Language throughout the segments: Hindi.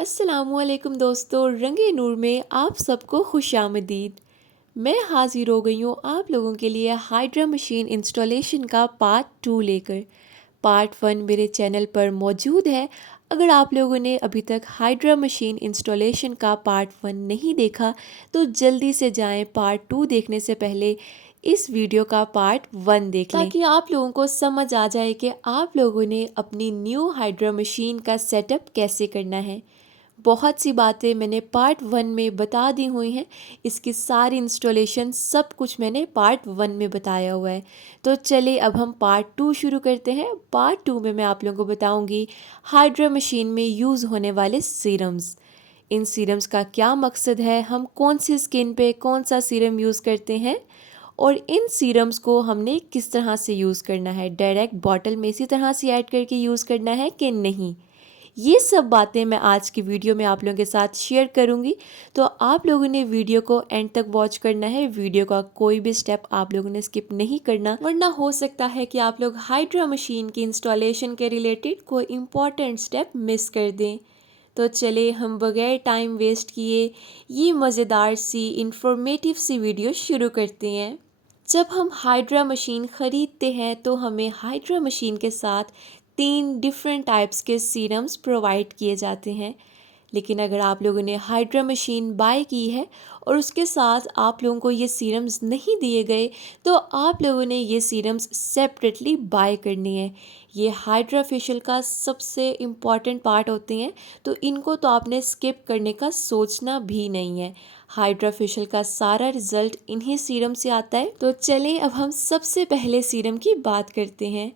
अस्सलामुअलैकुम दोस्तों, रंगे नूर में आप सबको खुशामदीद। मैं हाजिर हो गई हूँ आप लोगों के लिए हाइड्रा मशीन इंस्टॉलेशन का पार्ट 2 लेकर। पार्ट 1 मेरे चैनल पर मौजूद है। अगर आप लोगों ने अभी तक हाइड्रा मशीन इंस्टॉलेशन का पार्ट 1 नहीं देखा तो जल्दी से जाएं, पार्ट 2 देखने से पहले इस वीडियो का पार्ट 1 देख लें ताकि आप लोगों को समझ आ जाए कि आप लोगों ने अपनी न्यू हाइड्रा मशीन का सेटअप कैसे करना है। बहुत सी बातें मैंने पार्ट 1 में बता दी हुई हैं। इसकी सारी इंस्टॉलेशन सब कुछ मैंने पार्ट 1 में बताया हुआ है। तो चलिए अब हम पार्ट 2 शुरू करते हैं। पार्ट 2 में मैं आप लोगों को बताऊंगी हाइड्रा मशीन में यूज़ होने वाले सीरम्स। इन सीरम्स का क्या मकसद है, हम कौन सी स्किन पे कौन सा सीरम यूज़ करते हैं और इन सीरम्स को हमने किस तरह से यूज़ करना है, डायरेक्ट बॉटल में इसी तरह से ऐड करके यूज़ करना है कि नहीं। ये सब बातें मैं आज की वीडियो में आप लोगों के साथ शेयर करूंगी। तो आप लोगों ने वीडियो को एंड तक वॉच करना है। वीडियो का कोई भी स्टेप आप लोगों ने स्किप नहीं करना, वरना हो सकता है कि आप लोग हाइड्रा मशीन की इंस्टॉलेशन के रिलेटेड कोई इम्पॉर्टेंट स्टेप मिस कर दें। तो चले हम बगैर टाइम वेस्ट किए ये मज़ेदार सी इंफॉर्मेटिव सी वीडियो शुरू करते हैं। जब हम हाइड्रा मशीन ख़रीदते हैं तो हमें हाइड्रा मशीन के साथ 3 डिफरेंट टाइप्स के सीरम्स प्रोवाइड किए जाते हैं। लेकिन अगर आप लोगों ने हाइड्रा मशीन बाय की है और उसके साथ आप लोगों को ये सीरम्स नहीं दिए गए तो आप लोगों ने ये सीरम्स सेपरेटली बाय करनी है। ये हाइड्रा फेशियल का सबसे इम्पॉर्टेंट पार्ट होते हैं, तो इनको तो आपने स्किप करने का सोचना भी नहीं है। हाइड्रा फेशियल का सारा रिजल्ट इन्हीं सीरम से आता है। तो चलें अब हम सबसे पहले सीरम की बात करते हैं।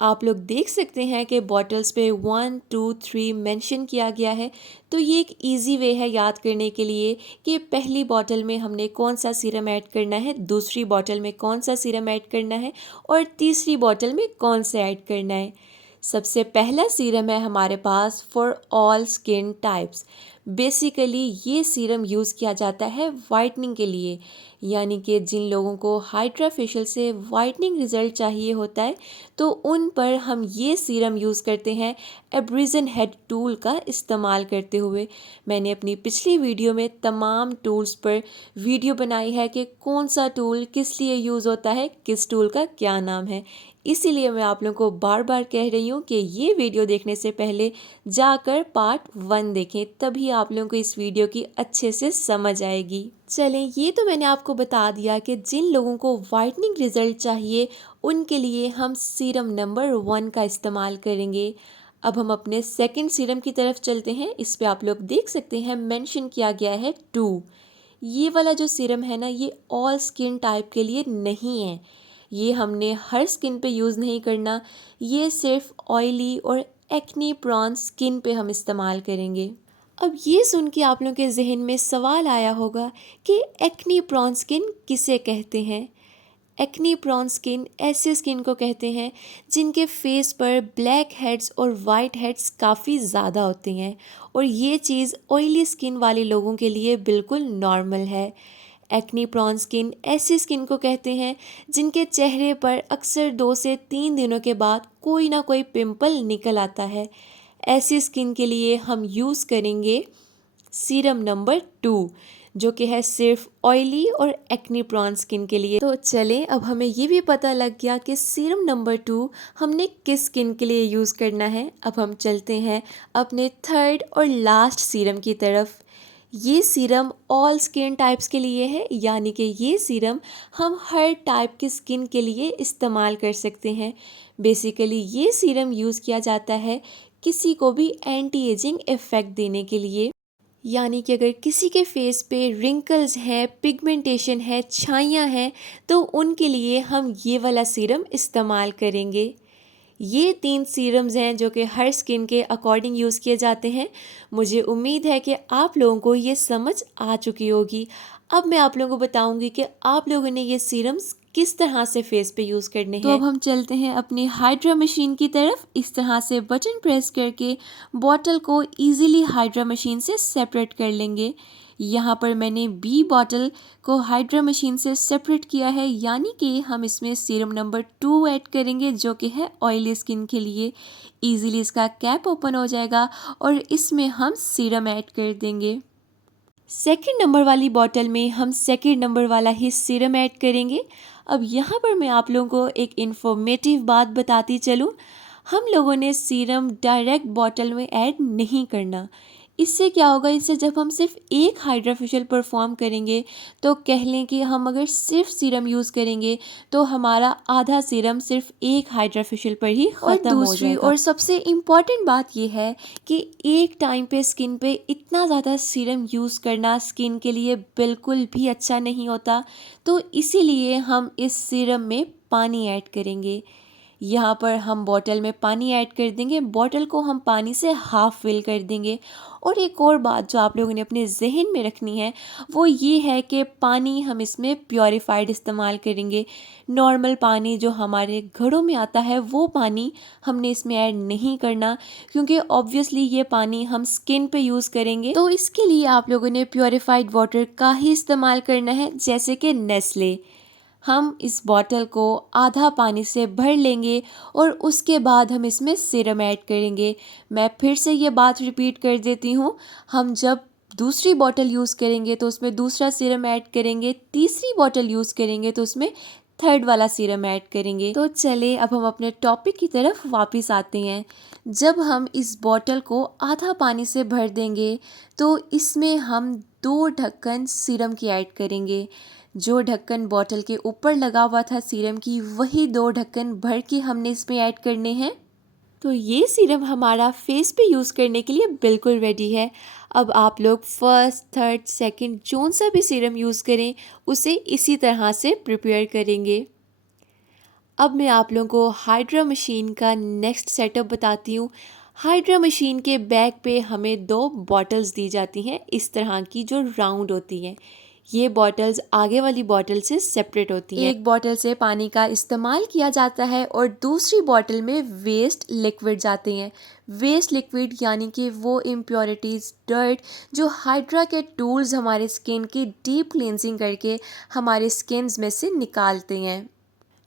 आप लोग देख सकते हैं कि बॉटल्स पे 1 2 3 मेंशन किया गया है। तो ये एक इजी वे है याद करने के लिए कि पहली बॉटल में हमने कौन सा सीरम ऐड करना है, दूसरी बॉटल में कौन सा सीरम ऐड करना है और तीसरी बॉटल में कौन सा ऐड करना है। सबसे पहला सीरम है हमारे पास for all skin types. Basically ये सीरम यूज़ किया जाता है वाइटनिंग के लिए, यानी कि जिन लोगों को हाइड्रा फेशियल से वाइटनिंग रिज़ल्ट चाहिए होता है तो उन पर हम ये सीरम यूज़ करते हैं एब्रिजन हेड टूल का इस्तेमाल करते हुए। मैंने अपनी पिछली वीडियो में तमाम टूल्स पर वीडियो बनाई है कि कौन सा टूल किस लिए यूज़ होता है, किस टूल का क्या नाम है। इसीलिए मैं आप लोगों को बार बार कह रही हूँ कि ये वीडियो देखने से पहले जाकर पार्ट 1 देखें, तभी आप लोगों को इस वीडियो की अच्छे से समझ आएगी। चलें, ये तो मैंने आपको बता दिया कि जिन लोगों को वाइटनिंग रिजल्ट चाहिए उनके लिए हम सीरम नंबर 1 का इस्तेमाल करेंगे। अब हम अपने सेकंड सीरम की तरफ चलते हैं। इस पे आप लोग देख सकते हैं मेंशन किया गया है 2। ये वाला जो सीरम है ना, ये ऑल स्किन टाइप के लिए नहीं है। ये हमने हर स्किन पे यूज़ नहीं करना, ये सिर्फ ऑयली और एक्नी प्रॉन स्किन पे हम इस्तेमाल करेंगे। अब ये सुन के आप लोगों के जहन में सवाल आया होगा कि एक्नी प्रॉन स्किन किसे कहते हैं। एक्नी प्रॉन स्किन ऐसे स्किन को कहते हैं जिनके फेस पर ब्लैक हेड्स और वाइट हेड्स काफ़ी ज़्यादा होते हैं, और ये चीज़ ऑयली स्किन वाले लोगों के लिए बिल्कुल नॉर्मल है। एक्नी प्रॉन स्किन ऐसी स्किन को कहते हैं जिनके चेहरे पर अक्सर 2 से 3 दिनों के बाद कोई ना कोई पिंपल निकल आता है। ऐसी स्किन के लिए हम यूज़ करेंगे सीरम नंबर 2, जो कि है सिर्फ ऑयली और एक्नी प्रॉन स्किन के लिए। तो चलें, अब हमें ये भी पता लग गया कि सीरम नंबर 2 हमने किस स्किन के लिए यूज़ करना है। अब हम चलते हैं अपने थर्ड और लास्ट सीरम की तरफ। ये सीरम ऑल स्किन टाइप्स के लिए है, यानी कि ये सीरम हम हर टाइप की स्किन के लिए इस्तेमाल कर सकते हैं। बेसिकली ये सीरम यूज़ किया जाता है किसी को भी एंटी एजिंग इफ़ेक्ट देने के लिए, यानी कि अगर किसी के फेस पे रिंकल्स हैं, पिगमेंटेशन है, छाइयाँ हैं, तो उनके लिए हम ये वाला सीरम इस्तेमाल करेंगे। ये 3 सीरम्स हैं जो कि हर स्किन के अकॉर्डिंग यूज़ किए जाते हैं। मुझे उम्मीद है कि आप लोगों को ये समझ आ चुकी होगी। अब मैं आप लोगों को बताऊंगी कि आप लोगों ने ये सीरम्स किस तरह से फेस पे यूज़ करने हैं। तो अब हम चलते हैं अपनी हाइड्रा मशीन की तरफ। इस तरह से बटन प्रेस करके बॉटल को इजीली हाइड्रा मशीन से सेपरेट कर लेंगे। यहाँ पर मैंने बी बॉटल को हाइड्रा मशीन से सेपरेट किया है, यानी कि हम इसमें सीरम नंबर 2 ऐड करेंगे जो कि है ऑयली स्किन के लिए। इजीली इसका कैप ओपन हो जाएगा और इसमें हम सीरम ऐड कर देंगे। सेकंड नंबर वाली बॉटल में हम सेकंड नंबर वाला ही सीरम ऐड करेंगे। अब यहाँ पर मैं आप लोगों को एक इन्फॉर्मेटिव बात बताती चलूँ। हम लोगों ने सीरम डायरेक्ट बॉटल में ऐड नहीं करना। इससे क्या होगा, इससे जब हम सिर्फ एक हाइड्रा फेशियल परफॉर्म करेंगे तो कह लें कि हम अगर सिर्फ सीरम यूज़ करेंगे तो हमारा आधा सीरम सिर्फ एक हाइड्रा फेशियल पर ही ख़त्म हो जाएगा। और सबसे इम्पॉर्टेंट बात यह है कि एक टाइम पे स्किन पे इतना ज़्यादा सीरम यूज़ करना स्किन के लिए बिल्कुल भी अच्छा नहीं होता। तो इसीलिए हम इस सीरम में पानी ऐड करेंगे। यहाँ पर हम बॉटल में पानी ऐड कर देंगे। बॉटल को हम पानी से हाफ फिल कर देंगे। और एक और बात जो आप लोगों ने अपने जहन में रखनी है वो ये है कि पानी हम इसमें प्योरीफाइड इस्तेमाल करेंगे। नॉर्मल पानी जो हमारे घरों में आता है वो पानी हमने इसमें ऐड नहीं करना, क्योंकि ऑब्वियसली ये पानी हम स्किन पे यूज़ करेंगे। तो इसके लिए आप लोगों ने प्योरीफाइड वाटर का ही इस्तेमाल करना है, जैसे कि नेस्ले। हम इस बॉटल को आधा पानी से भर लेंगे और उसके बाद हम इसमें सीरम ऐड करेंगे। मैं फिर से ये बात रिपीट कर देती हूँ, हम जब दूसरी बॉटल यूज़ करेंगे तो उसमें दूसरा सीरम ऐड करेंगे, तीसरी बॉटल यूज़ करेंगे तो उसमें थर्ड वाला सीरम ऐड करेंगे। तो चले अब हम अपने टॉपिक की तरफ वापस आते हैं। जब हम इस बॉटल को आधा पानी से भर देंगे तो इसमें हम 2 ढक्कन सीरम की ऐड करेंगे। जो ढक्कन बॉटल के ऊपर लगा हुआ था सीरम की, वही 2 ढक्कन भर के हमने इसमें ऐड करने हैं। तो ये सीरम हमारा फेस पे यूज़ करने के लिए बिल्कुल रेडी है। अब आप लोग फर्स्ट, थर्ड, सेकंड जोन सा भी सीरम यूज़ करें, उसे इसी तरह से प्रिपेयर करेंगे। अब मैं आप लोगों को हाइड्रा मशीन का नेक्स्ट सेटअप बताती हूँ। हाइड्रा मशीन के बैक पे हमें 2 बॉटल्स दी जाती हैं इस तरह की, जो राउंड होती हैं। ये बॉटल्स आगे वाली बॉटल से सेपरेट होती हैं। एक बॉटल से पानी का इस्तेमाल किया जाता है और दूसरी बॉटल में वेस्ट लिक्विड जाते हैं। वेस्ट लिक्विड यानी कि वो इम्प्योरिटीज़, डर्ट जो हाइड्रा के टूल्स हमारे स्किन की डीप क्लींजिंग करके हमारे स्किन्स में से निकालते हैं।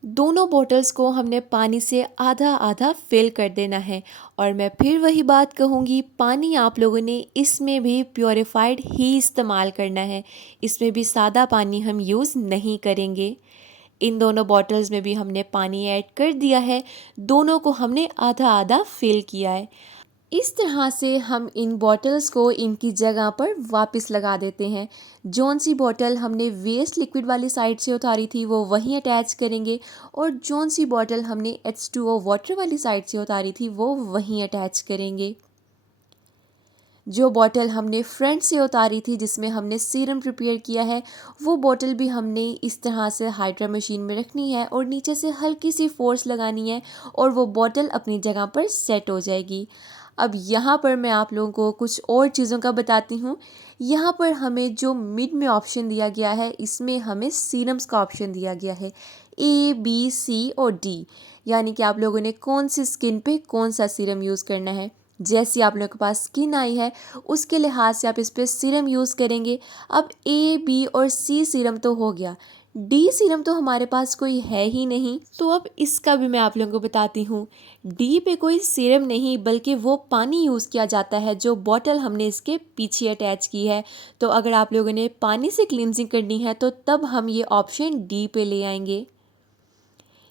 दोनों बॉटल्स को हमने पानी से आधा आधा फिल कर देना है। और मैं फिर वही बात कहूँगी, पानी आप लोगों ने इसमें भी प्योरीफाइड ही इस्तेमाल करना है। इसमें भी सादा पानी हम यूज़ नहीं करेंगे। इन दोनों बॉटल्स में भी हमने पानी ऐड कर दिया है। दोनों को हमने आधा आधा फिल किया है। इस तरह से हम इन बॉटल्स को इनकी जगह पर वापस लगा देते हैं। जौन सी बॉटल हमने वेस्ट लिक्विड वाली साइड से उतारी थी वो वहीं अटैच करेंगे, और जौन सी बॉटल हमने H2O वाटर वाली साइड से उतारी थी वो वहीं अटैच करेंगे। जो बॉटल हमने फ्रंट से उतारी थी जिसमें हमने सीरम प्रिपेयर किया है, वो बॉटल भी हमने इस तरह से हाइड्रा मशीन में रखनी है और नीचे से हल्की सी फोर्स लगानी है और वो बॉटल अपनी जगह पर सेट हो जाएगी। अब यहाँ पर मैं आप लोगों को कुछ और चीज़ों का बताती हूँ। यहाँ पर हमें जो मिड में ऑप्शन दिया गया है, इसमें हमें सीरम्स का ऑप्शन दिया गया है A, B, C और D, यानी कि आप लोगों ने कौन सी स्किन पे कौन सा सीरम यूज़ करना है। जैसी आप लोगों के पास स्किन आई है उसके लिहाज से आप इस पर सीरम यूज़ करेंगे। अब A, B और C सीरम तो हो गया, D सीरम तो हमारे पास कोई है ही नहीं, तो अब इसका भी मैं आप लोगों को बताती हूँ। D पे कोई सीरम नहीं बल्कि वो पानी यूज़ किया जाता है जो बॉटल हमने इसके पीछे अटैच की है। तो अगर आप लोगों ने पानी से क्लींजिंग करनी है तो तब हम ये ऑप्शन D पे ले आएंगे।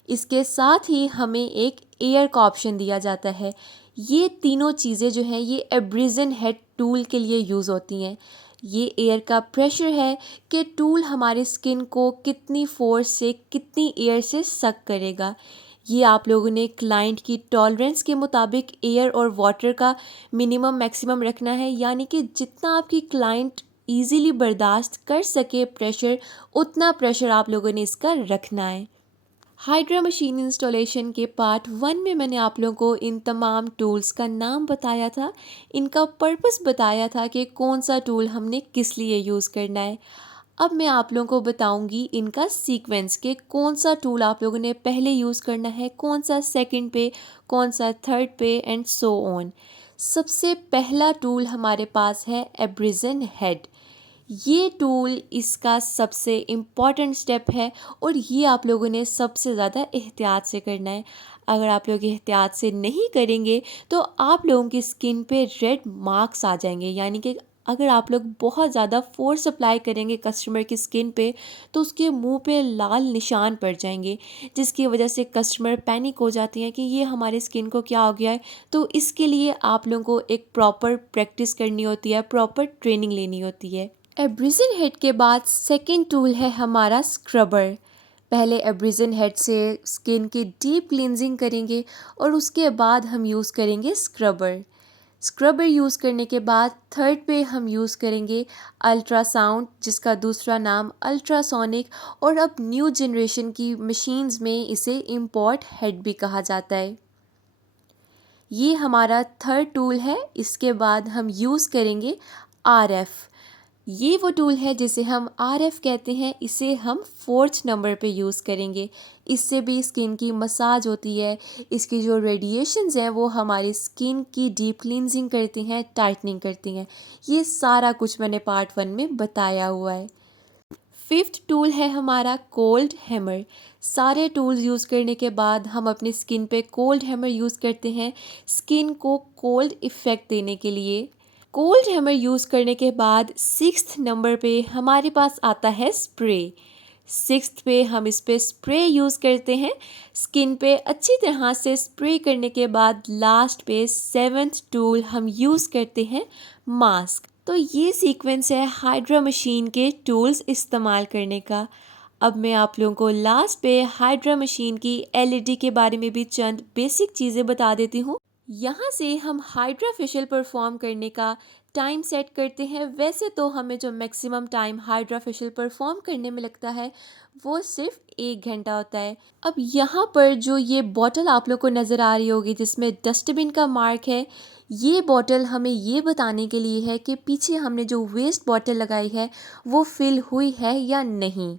इसके साथ ही हमें एक एयर का ऑप्शन दिया जाता है। ये तीनों चीज़ें जो हैं ये एब्रेजन हेड टूल के लिए यूज़ होती हैं। ये एयर का प्रेशर है कि टूल हमारे स्किन को कितनी फोर्स से, कितनी एयर से सक करेगा। ये आप लोगों ने क्लाइंट की टॉलरेंस के मुताबिक एयर और वाटर का मिनिमम मैक्सिमम रखना है, यानी कि जितना आपकी क्लाइंट ईज़िली बर्दाश्त कर सके प्रेशर, उतना प्रेशर आप लोगों ने इसका रखना है। हाइड्रा मशीन इंस्टॉलेशन के पार्ट 1 में मैंने आप लोगों को इन तमाम टूल्स का नाम बताया था, इनका पर्पस बताया था कि कौन सा टूल हमने किस लिए यूज़ करना है। अब मैं आप लोगों को बताऊंगी इनका सीक्वेंस के कौन सा टूल आप लोगों ने पहले यूज़ करना है, कौन सा सेकंड पे, कौन सा थर्ड पे एंड सो ऑन। सबसे पहला टूल हमारे पास है एब्रिजन हेड। ये टूल इसका सबसे इम्पॉर्टेंट स्टेप है और ये आप लोगों ने सबसे ज़्यादा एहतियात से करना है। अगर आप लोग एहतियात से नहीं करेंगे तो आप लोगों की स्किन पे रेड मार्क्स आ जाएंगे, यानी कि अगर आप लोग बहुत ज़्यादा फोर्स अप्लाई करेंगे कस्टमर की स्किन पे तो उसके मुंह पे लाल निशान पड़ जाएंगे, जिसकी वजह से कस्टमर पैनिक हो जाती हैं कि ये हमारी स्किन को क्या हो गया है। तो इसके लिए आप लोगों को एक प्रॉपर प्रैक्टिस करनी होती है, प्रॉपर ट्रेनिंग लेनी होती है। एब्रिजन हेड के बाद सेकंड टूल है हमारा स्क्रबर। पहले एब्रिजन हेड से स्किन की डीप क्लींजिंग करेंगे और उसके बाद हम यूज़ करेंगे स्क्रबर। स्क्रबर यूज़ करने के बाद थर्ड पे हम यूज़ करेंगे अल्ट्रासाउंड, जिसका दूसरा नाम अल्ट्रासोनिक और अब न्यू जनरेशन की मशीन्स में इसे इम्पोर्ट हेड भी कहा जाता है। ये हमारा थर्ड टूल है। इसके बाद हम यूज़ करेंगे आरएफ। ये वो टूल है जिसे हम आरएफ कहते हैं, इसे हम फोर्थ नंबर पे यूज़ करेंगे। इससे भी स्किन की मसाज होती है। इसकी जो रेडिएशंस हैं वो हमारी स्किन की डीप क्लींजिंग करती हैं, टाइटनिंग करती हैं। ये सारा कुछ मैंने पार्ट 1 में बताया हुआ है। फिफ्थ टूल है हमारा कोल्ड हैमर। सारे टूल्स यूज़ करने के बाद हम अपनी स्किन पे कोल्ड हैमर यूज़ करते हैं स्किन को कोल्ड इफ़ेक्ट देने के लिए। कोल्ड हैमर यूज़ करने के बाद सिक्स्थ नंबर पे हमारे पास आता है स्प्रे। सिक्स्थ पे हम इस पे स्प्रे यूज़ करते हैं स्किन पे अच्छी तरह से स्प्रे करने के बाद लास्ट पे सेवन्थ टूल हम यूज़ करते हैं मास्क। तो ये सीक्वेंस है हाइड्रा मशीन के टूल्स इस्तेमाल करने का। अब मैं आप लोगों को लास्ट पे हाइड्रा मशीन की एलईडी के बारे में भी चंद बेसिक चीज़ें बता देती हूँ। यहाँ से हम हाइड्रा फेशियल परफॉर्म करने का टाइम सेट करते हैं। वैसे तो हमें जो maximum time hydra facial perform करने में लगता है वो सिर्फ 1 घंटा होता है। अब यहाँ पर जो ये बॉटल आप लोग को नज़र आ रही होगी जिसमें डस्टबिन का मार्क है, ये बॉटल हमें ये बताने के लिए है कि पीछे हमने जो वेस्ट बॉटल लगाई है वो फिल हुई है या नहीं।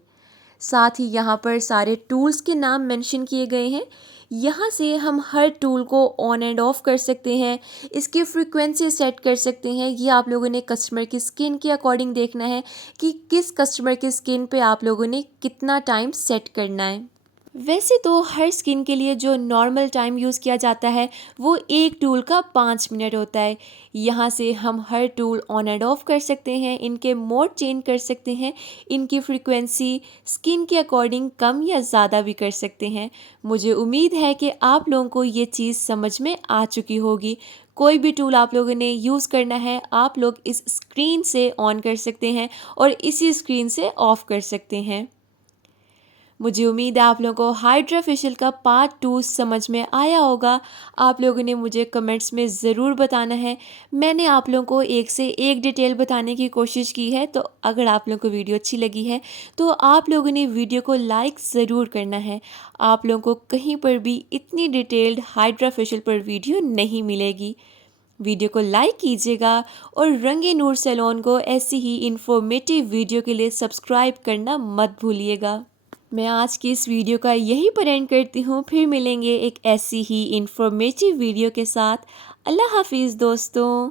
साथ ही यहाँ पर सारे टूल्स के नाम मेंशन किए गए हैं। यहाँ से हम हर टूल को ऑन एंड ऑफ कर सकते हैं, इसकी फ्रीक्वेंसी सेट कर सकते हैं। ये आप लोगों ने कस्टमर की स्किन के अकॉर्डिंग देखना है कि किस कस्टमर की स्किन पे आप लोगों ने कितना टाइम सेट करना है। वैसे तो हर स्किन के लिए जो नॉर्मल टाइम यूज़ किया जाता है वो एक टूल का 5 मिनट होता है। यहाँ से हम हर टूल ऑन एंड ऑफ कर सकते हैं, इनके मोड चेंज कर सकते हैं, इनकी फ्रीक्वेंसी स्किन के अकॉर्डिंग कम या ज़्यादा भी कर सकते हैं। मुझे उम्मीद है कि आप लोगों को ये चीज़ समझ में आ चुकी होगी। कोई भी टूल आप लोगों ने यूज़ करना है आप लोग इस स्क्रीन से ऑन कर सकते हैं और इसी स्क्रीन से ऑफ़ कर सकते हैं। मुझे उम्मीद है आप लोगों को हाइड्रा फेशियल का पार्ट 2 समझ में आया होगा। आप लोगों ने मुझे कमेंट्स में ज़रूर बताना है। मैंने आप लोगों को एक से एक डिटेल बताने की कोशिश की है, तो अगर आप लोगों को वीडियो अच्छी लगी है तो आप लोगों ने वीडियो को लाइक ज़रूर करना है। आप लोगों को कहीं पर भी इतनी डिटेल्ड हाइड्रा फेशियल पर वीडियो नहीं मिलेगी। वीडियो को लाइक कीजिएगा और रंगे नूर सैलून को ऐसी ही इन्फॉर्मेटिव वीडियो के लिए सब्सक्राइब करना मत भूलिएगा। मैं आज की इस वीडियो का यहीं पर एंड करती हूँ। फिर मिलेंगे एक ऐसी ही इन्फॉर्मेटिव वीडियो के साथ। अल्लाह हाफिज़ दोस्तों।